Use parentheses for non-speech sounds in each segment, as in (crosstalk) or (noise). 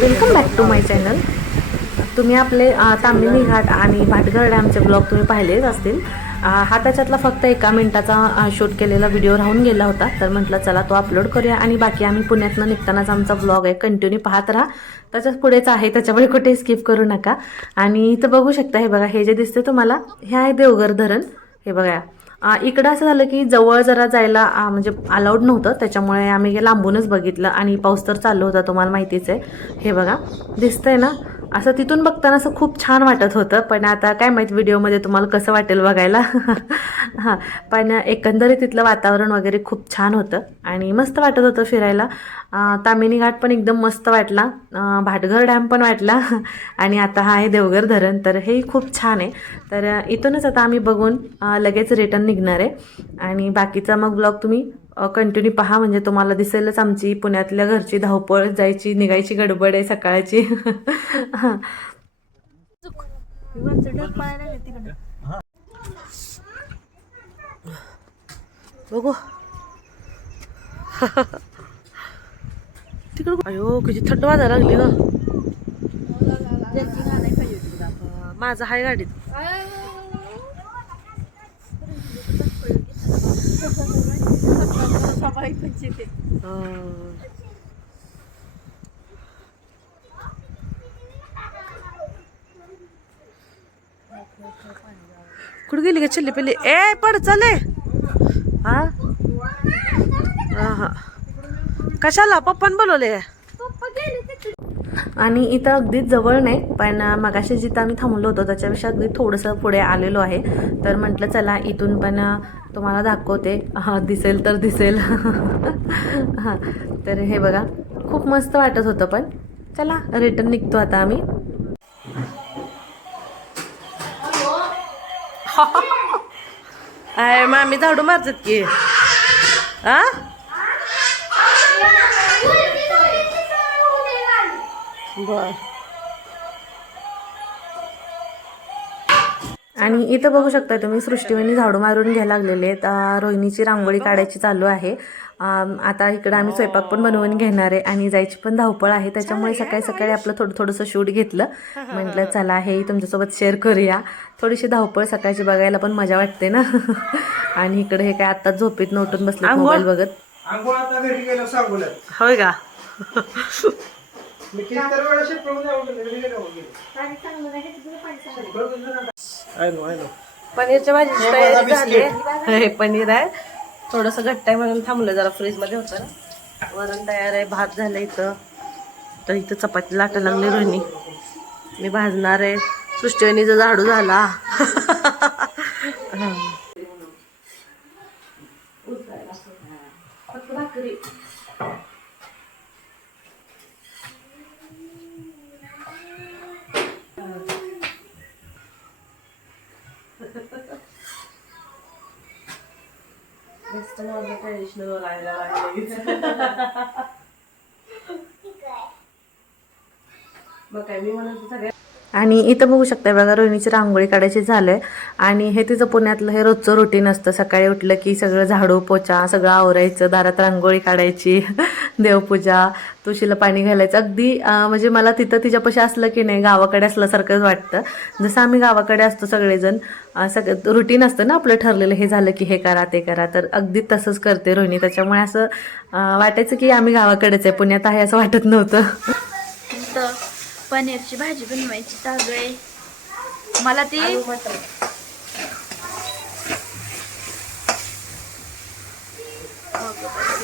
Welcome back to my channel तुम्ही आपले तांबिनी तामिनी घाट आणि भाटघर डॅमचे ब्लॉग तुम्ही पाहिलेच असतील. हा त्याच्यातला फक्त एका मिनिटाचा शूट केलेला व्हिडिओ राहून गेला होता. तर म्हटलं चला तो अपलोड करूया आणि बाकी आम्ही पुण्यातनं निघतानाच आमचा ब्लॉग आहे. कंटिन्यू पाहत राहा. त्याच्याच पुढेच आहे त्याच्यामुळे कुठे स्किप करू नका. आणि इथं बघू शकता हे बघा हे जे दिसते तुम्हाला हे आहे देवघर धरण. हे बघा. इकडं असं झालं की जवळ जरा जायला म्हणजे अलाउड नव्हतं. त्याच्यामुळे आम्ही हे लांबूनच बघितलं आणि पाऊस तर चालू होता तुम्हाला माहितीच आहे. हे बघा दिसतंय ना? असं तिथून बघताना असं खूप छान वाटत होतं पण आता काय माहीत व्हिडिओमध्ये तुम्हाला कसं वाटेल बघायला. (laughs) हां पण एकंदरीत तिथलं वातावरण वगैरे खूप छान होतं आणि मस्त वाटत होतं फिरायला. तामिनी घाट पण एकदम मस्त वाटला. भाटघर डॅम पण वाटला. (laughs) आणि आता हा आहे देवघर धरण तर हेही खूप छान आहे. तर इथूनच आता आम्ही बघून लगेच रिटर्न निघणार आहे. आणि बाकीचा मग ब्लॉग तुम्ही कंटिन्यू पहा. म्हणजे तुम्हाला दिसेलच आमची पुण्यातल्या घरची धावपळ जायची निघायची गडबड आहे सकाळची. बघू. तिकडं अयो किती थंड वाजायला लागली ग. माझं हाय गाडीत. अं. कुठं गेली का चिल्ली पिल्ली? ए पड चले हा? हा कशाला? पप्पान बोलवले आणि इथं अगदीच जवळ नाही पण मगाशी जिथं आम्ही थांबलो होतो त्याच्यापेक्षा अगदी थोडंसं पुढे आलेलो आहे. तर म्हटलं चला इथून पण तुम्हाला दाखवते. हां दिसेल तर दिसेल. (laughs) हां तर हे बघा खूप मस्त वाटत होतं पण. चला रिटर्न निघतो आता आम्ही. आय मग आम्ही झाडू मारतात की. हां बर. आणि इथं बघू शकता तुम्ही सृष्टीवणी झाडू मारून घ्यायला लागलेले आहेत. रोहिणीची रांगोळी काढायची चालू आहे. आता इकडं आम्ही स्वयंपाक पण बनवून घेणार आहे आणि जायची पण धावपळ आहे. त्याच्यामुळे सकाळी सकाळी आपलं थोडं थोडंसं शूट घेतलं. म्हटलं चला हे तुमच्यासोबत शेअर करूया. थोडीशी धावपळ सकाळची बघायला पण मजा वाटते ना. (laughs) आणि इकडे हे काय आत्ताच झोपेत उठून बसले मोबाईल बघत. आंघोळ आता घरी गेलो सांगोल्यात होय का? मी कितीतरी वेळा शिकवून जाऊन घरी गेलो आय नो आय नो. पनीरच्या भाजीची हे तयारी झाली आहे. हे पनीर आहे. थोडंसं घट्ट आहे म्हणून थांबलं जरा फ्रीजमध्ये होतं ना. वरण तयार आहे भात झालं इथं. तर इथं चपाती लाटायला लागली रोहिणी. मी भाजणार आहे. सृष्टीवणीचा झाडू झाला. आणि इथं बघू शकता बघा रोहिणीची रांगोळी काढायची झालंय. आणि हे तिचं पुण्यातलं हे रोजचं रुटीन असतं. सकाळी उठलं की सगळं झाडू पोचा सगळं आवरायचं दारात रांगोळी काढायची. देवपूजा तुळशीला पाणी घालायचं. अगदी म्हणजे मला तिथं तिच्यापाशी असलं की नाही गावाकडे असल्यासारखंच वाटतं. जसं आम्ही गावाकडे असतो सगळेजण सगळं रुटीन असतं ना आपलं ठरलेलं हे झालं की हे करा ते करा. तर अगदी तसंच करते रोहिणी. त्याच्यामुळे असं वाटायचं की आम्ही गावाकडेच आहे. पुण्यात आहे असं वाटत नव्हतं. पनीरची भाजी बनवायची ताग आहे मला ती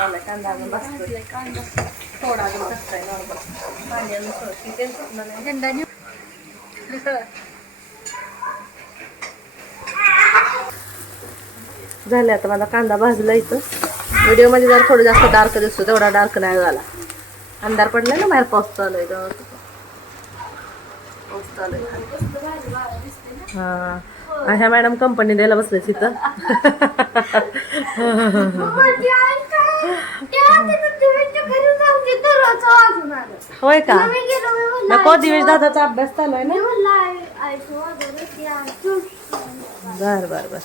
कांदा अजून बसतोय. कांदा थोडा अजून कसं नॉर्मल. पाणी अजून थोडं किती सुटलं नाही. शेंगदाणे झाले आता मला कांदा भाजला इथं. व्हिडिओमध्ये जर थोडं जास्त डार्क दिसतो तेवढा डार्क नाही झाला. अंधार पडलाय ना बाहेर पाऊस चालू आहे तेव्हा. पाऊस चालू आहे. हा. ह्या मॅडम कंपनी द्यायला बसले तिथं (laughs) (laughs) होय का? नको दिवेश दादाचा अभ्यास चालू आहे ना? बर बर बर.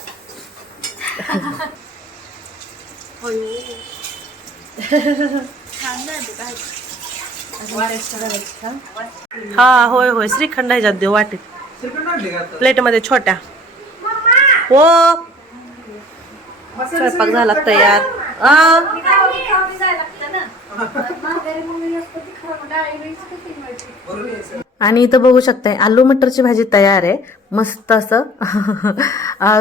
हा होय होय. श्रीखंड ह्याच्यात देऊ वाटीत. आता? प्लेटमध्ये छोट्या. हो. स्वयंपाक झाला तयार. आणि इथं बघू शकताय आलू मटरची भाजी तयार आहे मस्त असं.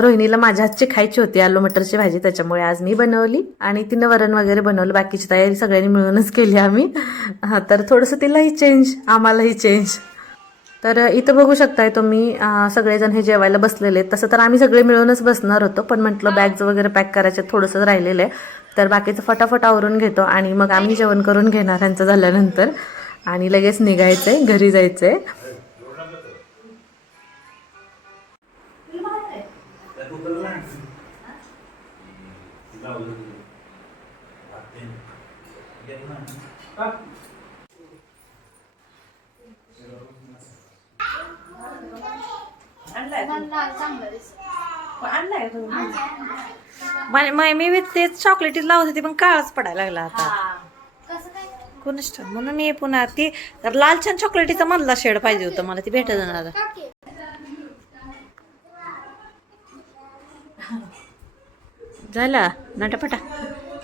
रोहिणीला माझ्या हातची खायची होती आलू मटरची भाजी त्याच्यामुळे आज मी बनवली. आणि तिनं वरण वगैरे बनवलं बाकीची तयारी सगळ्यांनी मिळूनच केली आम्ही. तर थोडंसं तिलाही चेंज आम्हालाही चेंज तर इथं बघू शकताय तुम्ही सगळेजण हे जेवायला बसलेले आहेत. तसं तर आम्ही सगळे मिळूनच बसणार होतो पण म्हटलं बॅग्स वगैरे पॅक करायचे थोडंसं राहिलेलं आहे. तर बाकीचं फटाफट आवरून घेतो आणि मग आम्ही जेवण करून घेणार यांचं झाल्यानंतर. आणि लगेच निघायचंय घरी जायचंय मी ते चॉकलेटीच लावत होती पण काळच पडायला लागला आता. कोणच म्हणून मी पुन्हा ती लाल छान चॉकलेटीचा मधला शेड पाहिजे होता मला ती भेटत जाणार झाला. नटापटा.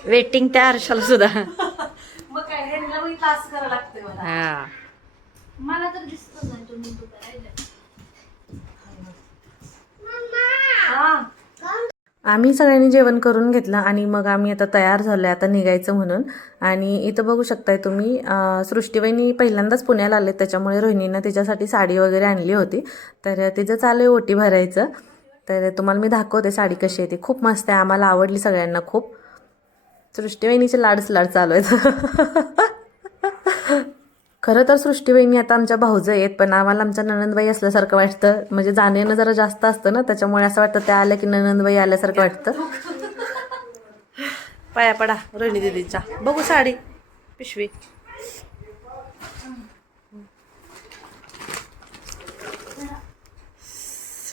वेटिंग त्या आरशाला सुद्धा. हा. मला तर दिसत नाही तुम्ही तू करायला आम्ही सगळ्यांनी जेवण करून घेतलं आणि मग आम्ही आता तयार झालो आहे आता निघायचं म्हणून. आणि इथं बघू शकताय तुम्ही सृष्टीबाईंनी पहिल्यांदाच पुण्याला आले त्याच्यामुळे रोहिणीनं तिच्यासाठी साडी वगैरे आणली होती. तर तिचं चालू आहे ओटी भरायचं. तर तुम्हाला मी दाखवते साडी कशी आहे ती. खूप मस्त आहे आम्हाला आवडली सगळ्यांना खूप. सृष्टीवहिनीचे लाडच लाड चालू आहेत. (laughs) खरं तर सृष्टीवहिनी आता आमच्या भाऊजं आहेत पण आम्हाला आमच्या ननंदबाई असल्यासारखं वाटतं. म्हणजे जाणं जरा जास्त असतं ना त्याच्यामुळे असं वाटतं त्या आल्या की ननंदबाई आल्यासारखं वाटतं. पाया पडा रोहिणी दिदीच्या. बघू साडी पिशवी.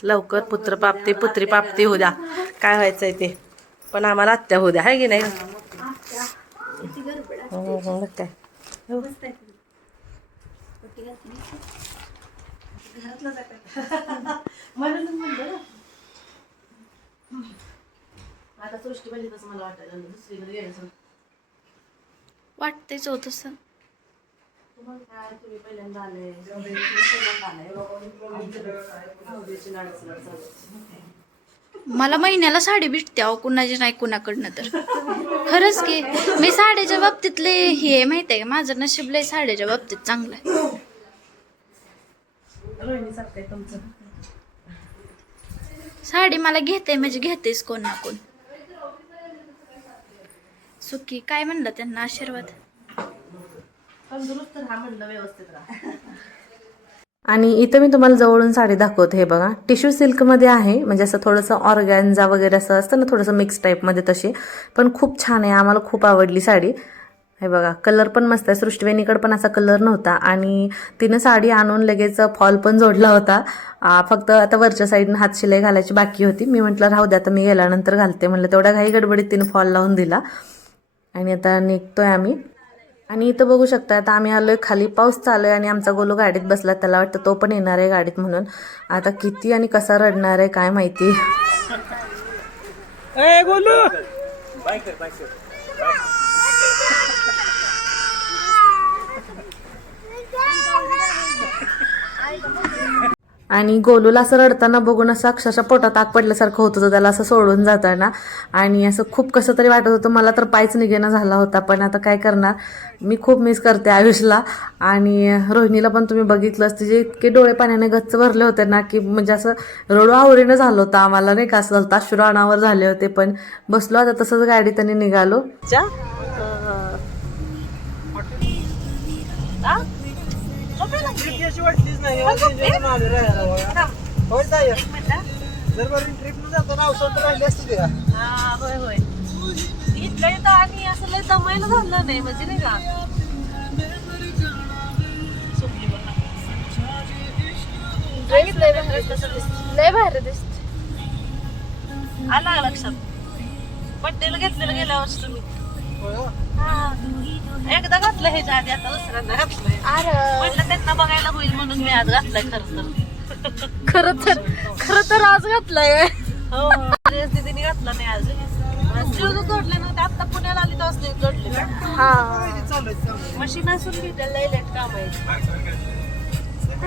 लवकर पुत्र पापते पुत्री पापते होऊ द्या. काय व्हायचंय ते? पण आम्हाला आत्या होऊ द्या आहे की नाही? हो, हो, काय हो, हो, मग आता सृष्टी पाहिजे तसं. मला वाटायला दुसरीकडे गेलं वाटतेच होत असं तुम्हाला काय तुम्ही पहिल्यांदा आले पहिल्यांदा चालू. मला महिन्याला साडी भेटते अहो कुणाची नाही कुणाकडनं तर. खरंच की मी साड्याच्या बाबतीतले हे माहिती आहे का? माझं नशीब लय साड्याच्या बाबतीत चांगलं आहे. रोहिणीसारखं आहे तुमचं. साडी मला घेते म्हणजे घेतेच कोण ना कोण. सुखी काय म्हणलं त्यांना आशीर्वाद? तंदुरुस्त राहा म्हणलं व्यवस्थित राहा. आणि इथं मी तुम्हाला जवळून साडी दाखवते हे बघा. टिश्यू सिल्कमध्ये आहे म्हणजे असं थोडंसं ऑर्गॅन्झा वगैरे असं असतं ना थोडंसं मिक्स टाईपमध्ये तशी. पण खूप छान आहे आम्हाला खूप आवडली साडी. हे बघा कलर पण मस्त आहे. सृष्टीवेणीकडे पण असा कलर नव्हता आणि तिनं साडी आणून लगेच फॉल पण जोडला होता. आ, फक्त आता वरच्या साईडनं हात शिलाई घालायची बाकी होती. मी म्हटलं राहू द्या आता मी गेल्यानंतर घालते. म्हटलं तेवढ्या घाई गडबडीत तिनं फॉल लावून दिला. आणि आता निघतोय आम्ही. आणि इथं बघू शकता आता आम्ही आलोय खाली. पाऊस चालू आहे आणि आमचा गोलू गाडीत बसला. त्याला वाटतं तो पण येणार आहे गाडीत म्हणून. आता किती आणि कसा रडणार आहे काय माहिती. ए गोलू! आणि गोलूला असं रडताना बघून असं अक्षरशः पोटात आग पडल्यासारखं होत होतं त्याला असं सोडून जाताना. आणि असं खूप कसं तरी वाटत होतं मला तर पायच निघेना झाला होता पण आता काय करणार? मी खूप मिस करते आयुषला. आणि रोहिणीला पण तुम्ही बघितलंच तिचे इतके डोळे पाण्याने गच्च भरले होते ना की म्हणजे असं रडू आवडीनं झालं होतं आम्हाला नाही का? असं झालं अश्रू अनावर झाले होते पण बसलो आता तसंच गाडी त्यांनी निघालो. ट्रिप अशी वाटलीच नाही. आलो राहायला बघा. होय ताई? जर बरं ट्रिप न अवसर राहिली असते का? हा होय होय. इथलं इथं आणि असं लय दमायला झालं नाही म्हणजे नाही का. ड्रेस लय भारी दिसत. लय भारी दिसत. आला लक्षात. बड्डेला घेतलेलं गेल्या वर्षी तुम्ही. एकदा घातलं ह्याच्या आधी आता दुसऱ्यांदा घातलंय. अरे. म्हटलं त्यांना बघायला होईल म्हणून मी आज घातलाय खरं तर. खरं तर खरं तर आज घातलाय. हो ड्रेस दीदीने घातला नाही आज. शूज जोडले नव्हते आता पुण्याला आली स्लीव जोडले हा. आहे. मशीन असून काम आहे.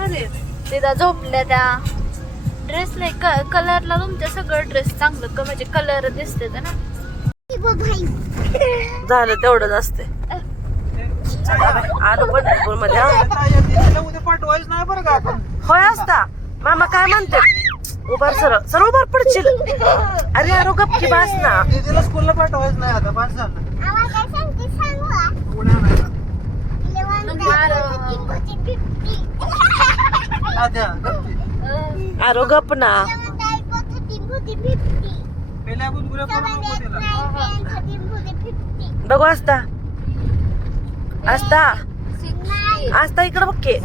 अरे. तिथं झोपल्या त्या. ड्रेस नाही कलरला तुमच्या सगळं ड्रेस चांगलं क- म्हणजे कलर दिसते ना. झालं तेवढंच असते आलो पंढरपूरमध्ये का होय असता. मामा काय म्हणते? उभार सर सर उभार पडशील. अरे अरे गपकी बास ना. दीदीला स्कूलला पाठवायचं नाही आता पाच झालं. अरे गप ना. करू नको त्याला. बघू असता असता असता इकडे बघ की.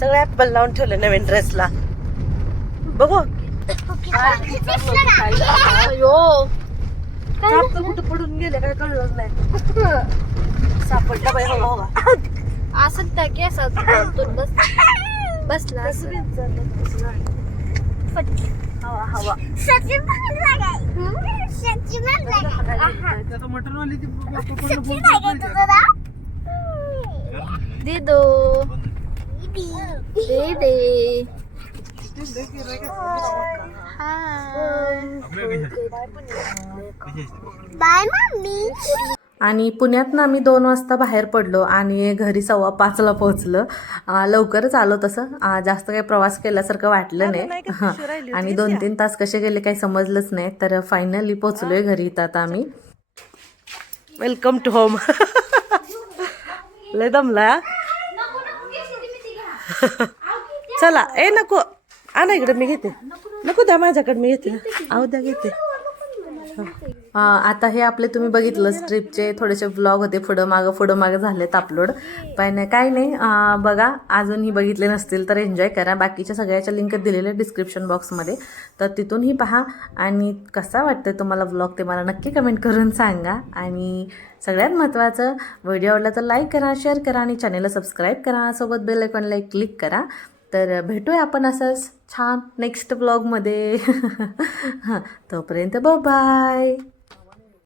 सगळे ऍपल लावून ठेवले नवीन ड्रेसला बघू. कुठे पडून गेले काय कळलं नाही. (laughs) सापडला बाई हो हो असं त्या केसात बोलतून बस. बसला. हवा हवा. त्याचं मटण वाली ती पकडलं बोलतो दिदो. दीदी आणि पुण्यातनं आम्ही दोन वाजता बाहेर पडलो आणि घरी सव्वा पाचला पोहोचलो. आ, लवकरच आलो तसं. जास्त काही प्रवास केल्यासारखं वाटलं नाही. आणि दोन तीन तास कसे गेले काही समजलंच नाही. तर फायनली पोहोचलोय घरी इथं आता आम्ही. वेलकम टू होम लय दमला चला ए नको. आणा इकडे मी घेते. नको द्या माझ्याकडे मी घेते. आहो द्या घेते. आता हे आपले तुम्ही बघितलं ट्रिपचे थोडेसे ब्लॉग होते पुढं मागं पुढं मागं झालेत अपलोड पण काय नाही बघा अजूनही बघितले नसतील तर एन्जॉय करा. बाकीच्या सगळ्याच्या लिंक दिलेल्या डिस्क्रिप्शन बॉक्समध्ये तर तिथूनही पहा. आणि कसा वाटतं तुम्हाला ब्लॉग ते मला नक्की कमेंट करून सांगा. आणि सगळ्यात महत्त्वाचं व्हिडिओ आवडला तर लाईक करा शेअर करा आणि चॅनेलला सबस्क्राईब करा. सोबत बेल आयकॉनला क्लिक करा. तर भेटूया आपण असंच छान नेक्स्ट ब्लॉगमध्ये (laughs) तोपर्यंत बाय